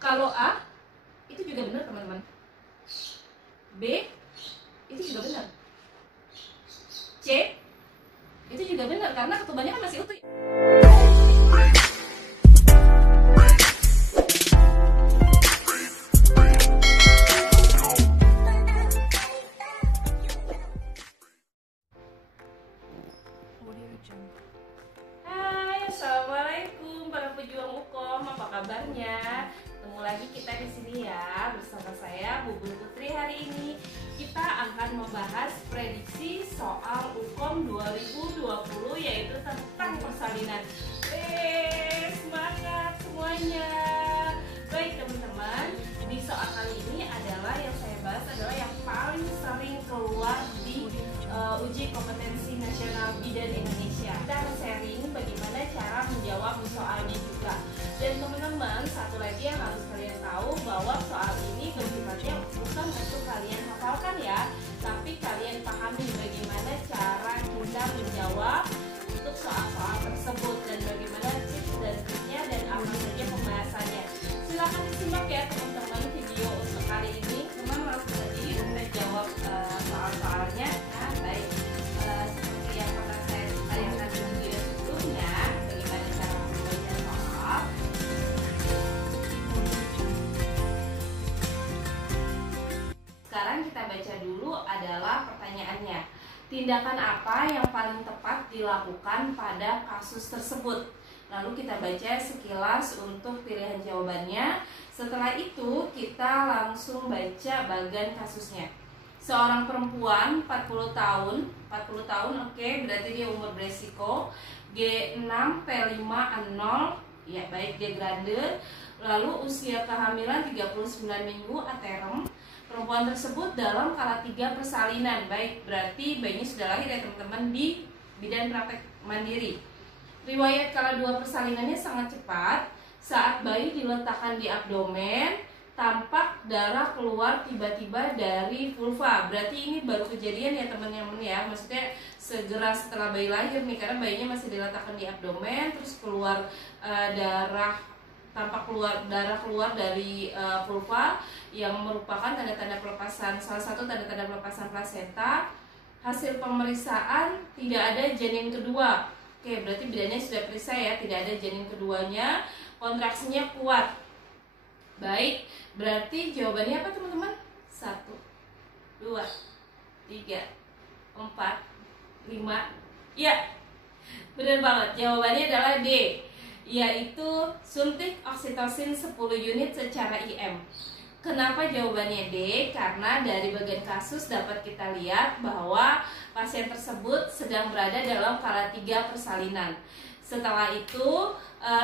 Kalau A itu juga benar teman-teman. B itu juga benar. C itu juga benar karena ketubannya kan masih utuh. Hai, assalamualaikum para pejuang Ukom, apa kabarnya? Ketemu lagi kita di sini ya bersama saya Bubul Putri. Hari ini kita akan membahas prediksi soal Ukom 2020 yaitu tentang persalinan. Semangat semuanya. Baik teman-teman, di soal kali ini adalah yang saya bahas adalah yang paling sering keluar di uji kompetensi nasional bidan Indonesia. Kita akan sharing bagaimana cara menjawab soalnya juga. Dan teman-teman, satu lagi yang harus kalian tahu bahwa soal ini bersifatnya bukan untuk kalian hafalkan ya, tapi kalian pahami bagaimana cara kita menjawab untuk soal-soal tersebut dan bagaimana tips dan triknya dan apa saja pembahasannya. Silahkan disimak ya teman-teman video untuk kali ini. Teman langsung saja kita jawab soal-soalnya. Nah, baik seperti yang pernah saya tanyakan di video sebelumnya, bagaimana cara membaca soal. Sekarang kita baca dulu adalah pertanyaannya. Tindakan apa yang paling tepat dilakukan pada kasus tersebut? Lalu kita baca sekilas untuk pilihan jawabannya. Setelah itu kita langsung baca bagian kasusnya. Seorang perempuan 40 tahun, oke, berarti dia umur beresiko, G6 P5 N0, ya baik, dia grande. Lalu usia kehamilan 39 minggu aterem. Perempuan tersebut dalam kala 3 persalinan, baik, berarti bayinya sudah lahir ya teman-teman di bidan praktek mandiri. Riwayat kala 2 persalinannya sangat cepat. Saat bayi diletakkan di abdomen, tampak darah keluar tiba-tiba dari vulva. Berarti ini baru kejadian ya teman-teman ya. Maksudnya segera setelah bayi lahir nih, karena bayinya masih diletakkan di abdomen, terus keluar tampak darah keluar dari vulva yang merupakan tanda-tanda pelepasan, salah satu tanda-tanda pelepasan plasenta. Hasil pemeriksaan tidak ada janin kedua. Oke, berarti bidannya sudah periksa ya, tidak ada janin keduanya. Kontraksinya kuat. Baik, berarti jawabannya apa teman-teman? 1, 2, 3, 4, 5. Ya, benar banget. Jawabannya adalah D, yaitu suntik oksitosin 10 unit secara IM. Kenapa jawabannya D? Karena dari bagian kasus dapat kita lihat bahwa pasien tersebut sedang berada dalam kala 3 persalinan. Setelah itu,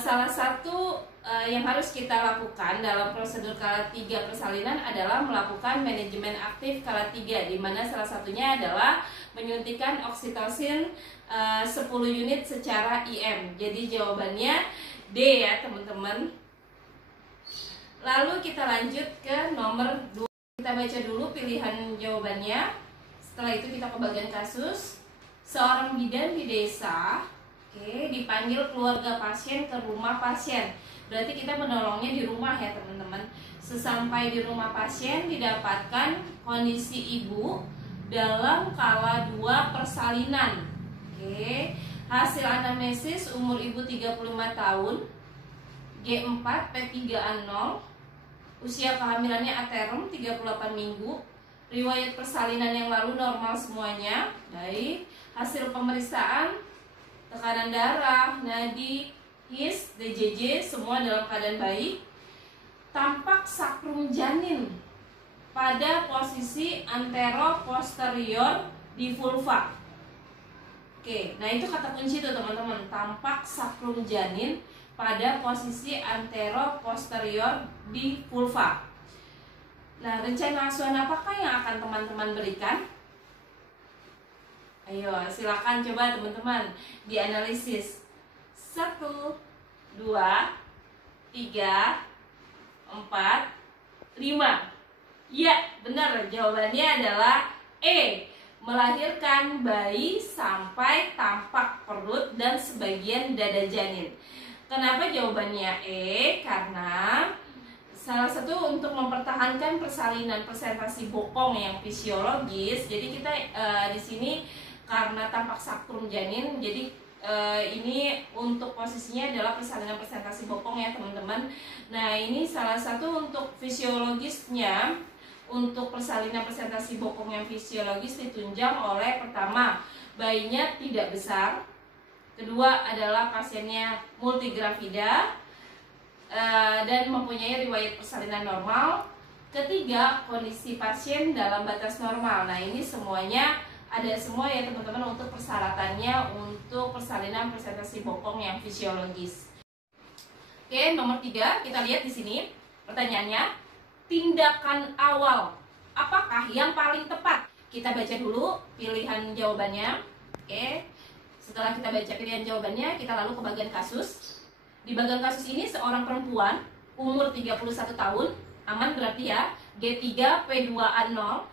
salah satu yang harus kita lakukan dalam prosedur kala 3 persalinan adalah melakukan manajemen aktif kala 3, di mana salah satunya adalah menyuntikkan oksitosin 10 unit secara IM. Jadi jawabannya D ya teman-teman. Lalu kita lanjut ke nomor 2. Kita baca dulu pilihan jawabannya. Setelah itu kita ke bagian kasus. Seorang bidan di desa, dipanggil keluarga pasien ke rumah pasien. Berarti kita menolongnya di rumah ya teman-teman. Sesampai di rumah pasien didapatkan kondisi ibu dalam kala 2 persalinan. Hasil anamnesis umur ibu 35 tahun, G4 P3A0, usia kehamilannya aterem 38 minggu, riwayat persalinan yang lalu normal semuanya. Baik, hasil pemeriksaan tekanan darah, nadi, his, DJJ semua dalam keadaan baik. Tampak sakrum janin pada posisi antero-posterior di vulva. Oke, nah itu kata kunci tuh teman-teman. Tampak sakrum janin pada posisi antero-posterior di vulva. Nah, rencana asuhan apakah yang akan teman-teman berikan? Ayo, silakan coba teman-teman dianalisis. 1, 2, 3, 4, 5. Ya, benar. Jawabannya adalah E. Melahirkan bayi sampai tampak perut dan sebagian dada janin. Kenapa jawabannya E? Karena salah satu untuk mempertahankan persalinan presentasi bokong yang fisiologis. Jadi kita di sini karena tampak sakrum janin, jadi ini untuk posisinya adalah persalinan presentasi bokong ya teman-teman. Nah ini salah satu untuk fisiologisnya, untuk persalinan presentasi bokong yang fisiologis ditunjang oleh pertama, bayinya tidak besar, kedua adalah pasiennya multigrafida dan mempunyai riwayat persalinan normal, ketiga kondisi pasien dalam batas normal. Nah ini semuanya ada semua ya teman-teman untuk persyaratannya untuk persalinan presentasi bokong yang fisiologis. Oke, nomor 3 kita lihat di sini pertanyaannya, tindakan awal apakah yang paling tepat? Kita baca dulu pilihan jawabannya. Oke, setelah kita baca pilihan jawabannya, kita lalu ke bagian kasus. Di bagian kasus ini seorang perempuan umur 31 tahun, aman berarti ya, G3P2A0,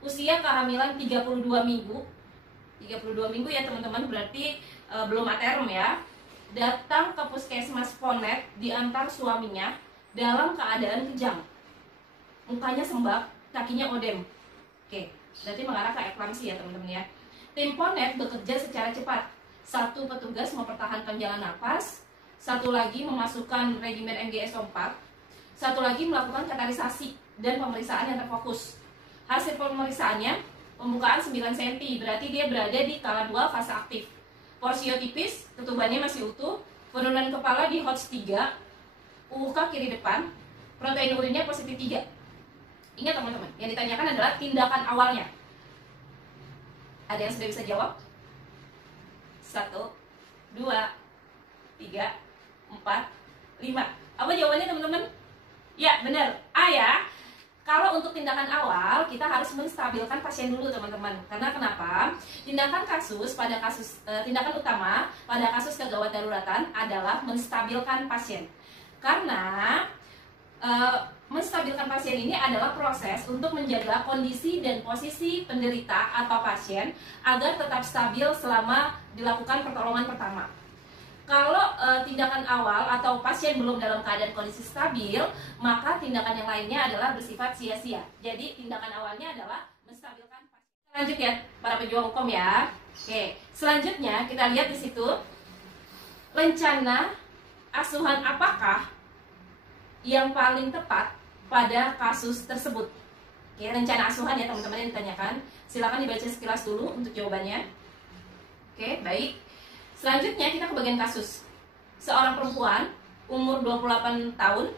usia kehamilan 32 minggu. 32 minggu ya teman-teman, berarti belum aterm ya. Datang ke puskesmas Ponet diantar suaminya dalam keadaan kejang. Mukanya sembab, kakinya odem. Oke, berarti mengarah ke eklamsi ya teman-teman ya. Tim Ponet bekerja secara cepat. Satu petugas mempertahankan jalan nafas, satu lagi memasukkan regimen MGSO4, satu lagi melakukan katarisasi dan pemeriksaan yang terfokus. Hasil pemeriksaannya, pembukaan 9 cm, berarti dia berada di skala 2 fase aktif. Porsio tipis, ketubannya masih utuh, penurunan kepala di HOTS 3, UUK kiri depan, protein urinnya positif 3. Ingat teman-teman, yang ditanyakan adalah tindakan awalnya. Ada yang sudah bisa jawab? 1, 2, 3, 4, 5. Apa jawabannya teman-teman? Ya benar, A ya. Kalau untuk tindakan awal, kita harus menstabilkan pasien dulu teman-teman. Karena kenapa? Tindakan utama pada kasus kegawat daruratan adalah menstabilkan pasien. Karena menstabilkan pasien ini adalah proses untuk menjaga kondisi dan posisi penderita atau pasien agar tetap stabil selama dilakukan pertolongan pertama. Kalau tindakan awal atau pasien belum dalam keadaan kondisi stabil, maka tindakan yang lainnya adalah bersifat sia-sia. Jadi tindakan awalnya adalah menstabilkan pasien. Lanjut ya para pejuang hukum ya. Oke, selanjutnya kita lihat di situ rencana asuhan apakah yang paling tepat pada kasus tersebut. Oke, rencana asuhan ya teman-teman yang ditanyakan. Silakan dibaca sekilas dulu untuk jawabannya. Oke, baik. Selanjutnya kita ke bagian kasus. Seorang perempuan umur 28 tahun,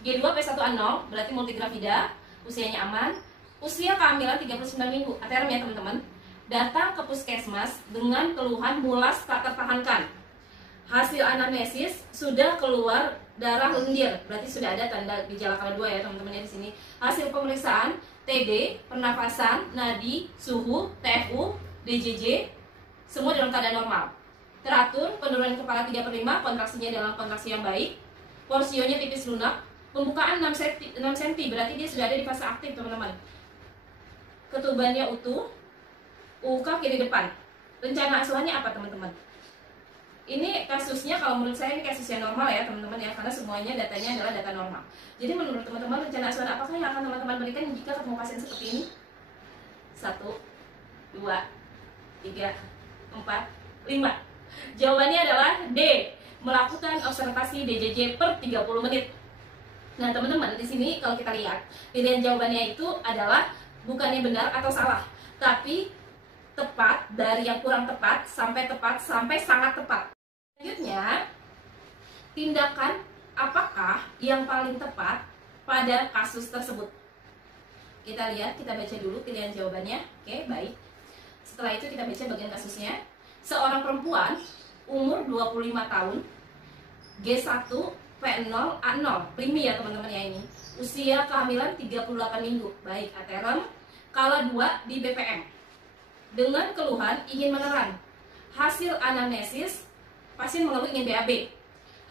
G2P1A0, berarti multigrafida, usianya aman, usia kehamilan 39 minggu, aterm ya teman-teman. Datang ke puskesmas dengan keluhan mulas tak tertahankan. Hasil anamnesis sudah keluar darah lendir, berarti sudah ada tanda gejala skala 2 ya teman-teman ya di sini. Hasil pemeriksaan TD, pernafasan, nadi, suhu, TFU, DJJ, semua dalam keadaan normal. Teratur, penurunan kepala 3/5, kontraksinya dalam kontraksi yang baik. Porsionya tipis lunak. Pembukaan 6 cm, berarti dia sudah ada di fase aktif teman-teman. Ketubannya utuh. UUK kiri depan. Rencana asuhannya apa teman-teman? Ini kasusnya kalau menurut saya ini kasus yang normal ya teman-teman ya, karena semuanya datanya adalah data normal. Jadi menurut teman-teman rencana asuhan apakah yang akan teman-teman berikan jika ketemu pasien seperti ini? 1, 2, 3, 4, 5. Jawabannya adalah D, melakukan observasi DJJ per 30 menit. Nah teman-teman di sini kalau kita lihat pilihan jawabannya itu adalah bukannya benar atau salah, tapi tepat dari yang kurang tepat sampai sangat tepat. Selanjutnya, tindakan apakah yang paling tepat pada kasus tersebut? Kita lihat, kita baca dulu pilihan jawabannya. Oke, baik. Setelah itu kita baca bagian kasusnya. Seorang perempuan umur 25 tahun, G1P0A0, primi ya teman-teman ya ini. Usia kehamilan 38 minggu, baik aterm, skala 2 di BPM. Dengan keluhan ingin meneran. Hasil anamnesis, pasien mengeluh ingin BAB.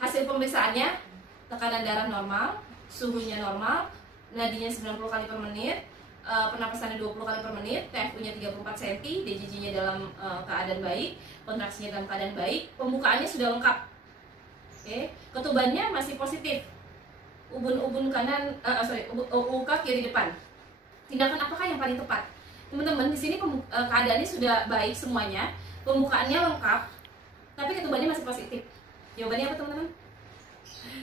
Hasil pemeriksaannya, tekanan darah normal, suhunya normal, nadinya 90 kali per menit, pernapasannya 20 kali per menit, TFU-nya 34 cm, DJJ-nya dalam keadaan baik, kontraksinya dalam keadaan baik, pembukaannya sudah lengkap. Oke, ketubannya masih positif. ubun kanan, uka kiri depan. Tindakan apakah yang paling tepat? Teman-teman, di sini keadaannya sudah baik semuanya, pembukaannya lengkap, tapi ketubannya masih positif. Jawabannya apa teman-teman?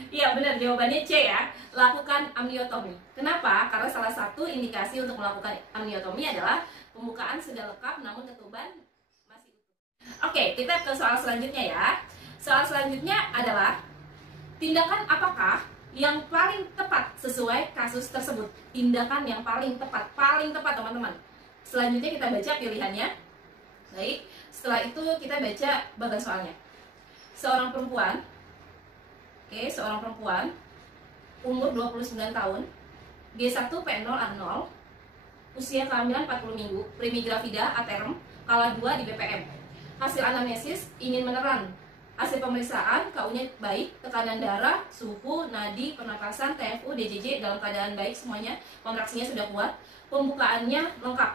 Iya benar, jawabannya C ya. Lakukan amniotomi. Kenapa? Karena salah satu indikasi untuk melakukan amniotomi adalah pembukaan sudah lengkap namun ketuban masih utuh. Oke, kita ke soal selanjutnya ya. Soal selanjutnya adalah tindakan apakah yang paling tepat sesuai kasus tersebut? Tindakan yang paling tepat teman-teman. Selanjutnya kita baca pilihannya. Baik, setelah itu kita baca bagan soalnya. Seorang perempuan, umur 29 tahun, G1P0A0, usia kehamilan 40 minggu, primigravida aterm, kala 2 di BPM. Hasil anamnesis ingin meneran. Hasil pemeriksaan, KU-nya baik, tekanan darah, suhu, nadi, pernapasan, TFU, DJJ dalam keadaan baik semuanya, kontraksinya sudah kuat, pembukaannya lengkap.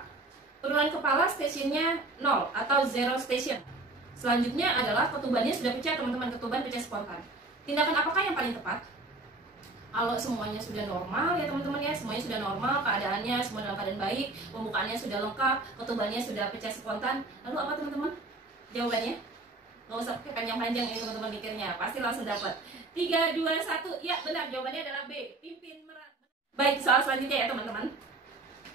Penurunan kepala stasiunnya 0 atau 0 station. Selanjutnya adalah ketubannya sudah pecah, teman-teman, ketuban pecah spontan. Tindakan apakah yang paling tepat? Kalau semuanya sudah normal ya teman-teman ya, semuanya sudah normal, keadaannya semua dalam keadaan baik, pembukaannya sudah lengkap, ketubannya sudah pecah spontan. Lalu apa teman-teman? Jawabannya? Nggak usah pakai panjang-panjang ini teman-teman mikirnya, pasti langsung dapat. 3, 2, 1, ya benar, jawabannya adalah B, pimpin merat. Baik, soal selanjutnya ya teman-teman.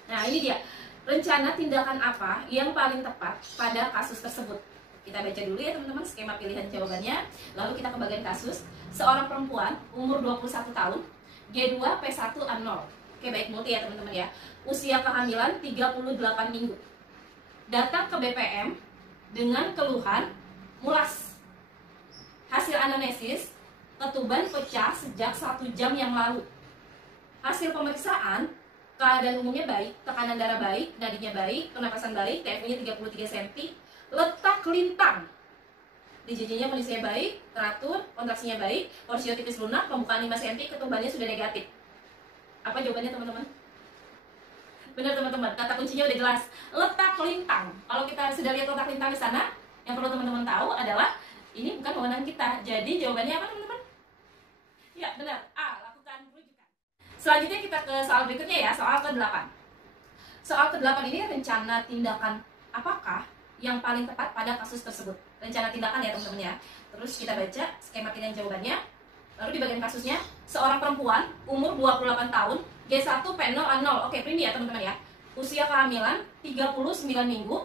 Nah ini dia, rencana tindakan apa yang paling tepat pada kasus tersebut. Kita baca dulu ya teman-teman skema pilihan jawabannya. Lalu kita ke bagian kasus. Seorang perempuan umur 21 tahun, G2P1A0. Oke, baik, multi ya teman-teman ya. Usia kehamilan 38 minggu. Datang ke BPM dengan keluhan mulas. Hasil anamnesis, ketuban pecah sejak 1 jam yang lalu. Hasil pemeriksaan, keadaan umumnya baik, tekanan darah baik, nadinya baik, pernapasan baik, TFU-nya 33 cm, letak lintang. DJJ-nya kondisinya baik, teratur, kontraksinya baik, porsio tipis lunak, pembukaan 5 cm, ketubannya sudah negatif. Apa jawabannya teman-teman? Benar teman-teman, kata kuncinya udah jelas, letak lintang. Kalau kita sudah lihat letak lintang di sana, yang perlu teman-teman tahu adalah ini bukan wewenang kita. Jadi jawabannya apa teman-teman? Ya benar, A, lakukan rujukan. Selanjutnya kita ke soal berikutnya ya, soal ke-8. Soal ke-8 ini rencana tindakan apakah yang paling tepat pada kasus tersebut. Rencana tindakan ya teman-teman ya. Terus kita baca skema pilihan jawabannya. Lalu di bagian kasusnya, seorang perempuan umur 28 tahun, G1P0A0. Oke, primi ya teman-teman ya. Usia kehamilan 39 minggu.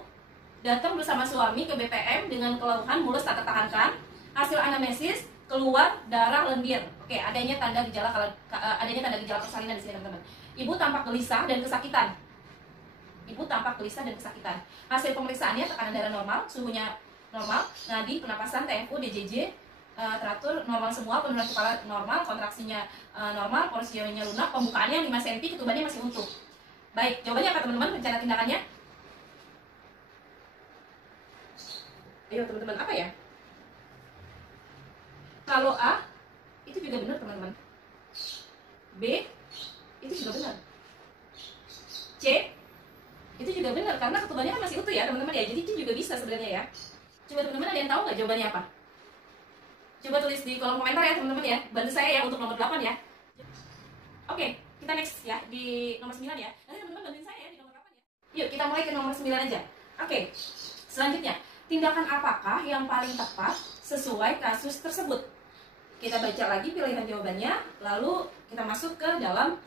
Datang bersama suami ke BPM dengan keluhan mulus tak tertahankan. Hasil anamnesis keluar darah lendir. Oke, adanya tanda gejala persalinan di sini teman-teman. Ibu tampak gelisah dan kesakitan. Hasil pemeriksaannya tekanan darah normal, suhunya normal, nadi, pernapasan, TFU, DJJ teratur, normal semua, penurunan kepala normal, kontraksinya normal, porsionya lunak, pembukaannya 5 cm, ketubannya masih utuh. Baik, jawabannya apa teman-teman? Rencana tindakannya? Ayo teman-teman, apa ya? Kalau A, itu juga benar teman-teman. B, itu juga benar. C, itu juga benar karena ketubannya kan masih utuh ya teman-teman ya. Jadi itu juga bisa sebenarnya ya. Coba teman-teman ada yang tahu nggak jawabannya apa? Coba tulis di kolom komentar ya teman-teman ya. Bantu saya ya untuk nomor 8 ya. Oke, kita next ya di nomor 9 ya. Nanti teman-teman bantuin saya ya di nomor 8 ya. Yuk kita mulai ke nomor 9 aja. Oke, selanjutnya tindakan apakah yang paling tepat sesuai kasus tersebut? Kita baca lagi pilihan jawabannya. Lalu kita masuk ke dalam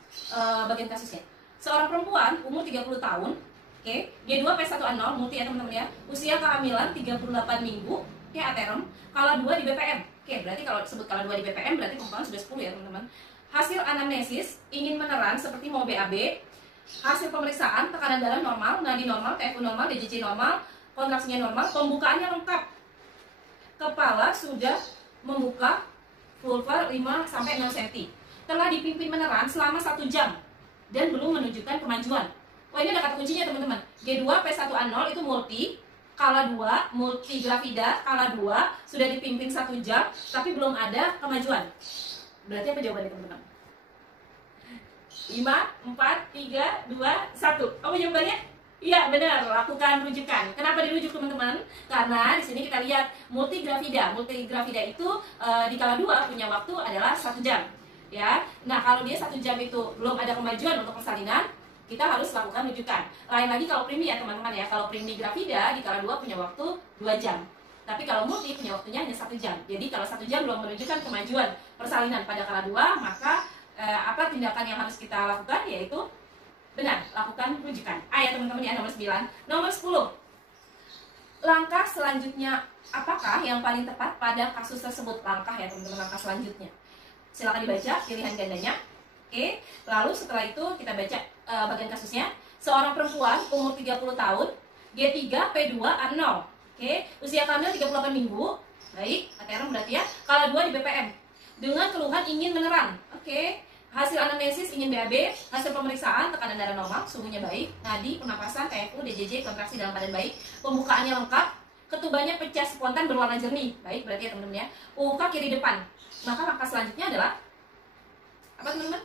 bagian kasusnya. Seorang perempuan umur 30 tahun, G2P1A0, multi ya teman-teman ya. Usia kehamilan 38 minggu, aterm, kala 2 di BPM. Berarti kalau disebut kala 2 di BPM berarti pembukaan sudah 10 ya teman-teman. Hasil anamnesis ingin meneran seperti mau BAB. Hasil pemeriksaan tekanan darah normal, nadi normal, TFU normal, DJJ normal, kontraksinya normal, pembukaannya lengkap. Kepala sudah membuka vulva 5-6 cm. Telah dipimpin meneran selama 1 jam dan belum menunjukkan kemajuan. Wah, ini ada kata kuncinya teman-teman. G2P1A0 itu multi, kala 2, multi gravida, kala 2, sudah dipimpin 1 jam, tapi belum ada kemajuan. Berarti apa jawabannya teman-teman? 5, 4, 3, 2, 1. Apa jawabannya? Iya benar, lakukan rujukan. Kenapa dirujuk teman-teman? Karena di sini kita lihat multi gravida itu di kala 2 punya waktu adalah 1 jam. ya. Nah, kalau dia 1 jam itu belum ada kemajuan untuk persalinan, kita harus lakukan rujukan. Lain lagi kalau primi ya teman-teman ya. Kalau primi gravida di kala 2 punya waktu 2 jam. Tapi kalau multi punya waktunya hanya 1 jam. Jadi kalau 1 jam belum menunjukkan kemajuan persalinan pada kala 2, maka apa tindakan yang harus kita lakukan, yaitu benar, lakukan rujukan. Ya teman-teman ya, nomor 9. Nomor 10. Langkah selanjutnya apakah yang paling tepat pada kasus tersebut? Langkah ya teman-teman, langkah selanjutnya. Silakan dibaca pilihan gandanya. Oke, lalu setelah itu kita baca bagian kasusnya. Seorang perempuan umur 30 tahun, G3, P2, A0. Oke, usia kehamilan 38 minggu. Baik, ATRM berarti ya. Kala 2 di BPM. Dengan keluhan ingin meneran. Oke, hasil anamnesis ingin BAB, hasil pemeriksaan tekanan darah normal, suhunya baik, nadi, pernapasan, TFU, DJJ, kontraksi dalam badan baik, pembukaannya lengkap, ketubannya pecah spontan berwarna jernih. Baik, berarti ya teman-teman ya. UK kiri depan. Maka langkah selanjutnya adalah apa teman-teman?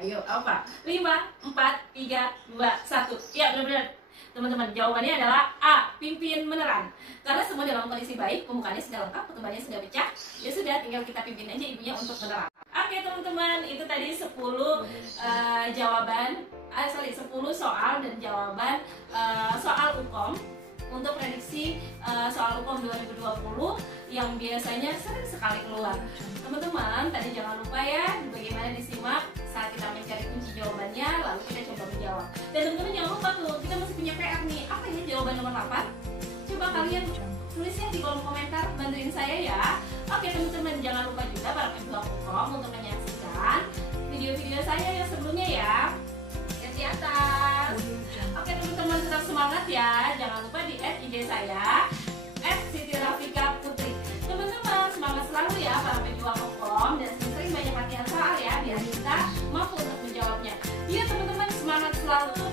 Ayo, apa? 5, 4, 3, 2, 1. Ya, benar-benar. Teman-teman, jawabannya adalah A, pimpin meneran. Karena semua dalam kondisi baik, pembukaannya sudah lengkap, ketubannya sudah pecah. Ya sudah, tinggal kita pimpin aja ibunya untuk meneran. Oke teman-teman, itu tadi 10 jawaban, 10 soal dan jawaban soal UKOM untuk prediksi soal UKOM 2020 yang biasanya sering sekali keluar. Teman-teman, tadi jangan lupa ya bagaimana disimak saat kita mencari kunci jawabannya, lalu kita coba menjawab. Dan teman-teman jangan lupa tuh, kita masih punya PR nih. Apa ya jawaban nomor 8? Coba kalian tulisnya di kolom komentar, bantuin saya ya. Oke teman-teman, jangan lupa juga para pejuang UKOM untuk menyaksikan video-video saya yang sebelumnya ya. Lihat di atas. Oke teman-teman, tetap semangat ya. Jangan lupa di IG saya @SitiRafika_Putri. Teman-teman, semangat selalu ya para pejuang UKOM, dan sering banyak latihan soal ya biar kita mampu untuk menjawabnya. Iya teman-teman, semangat selalu.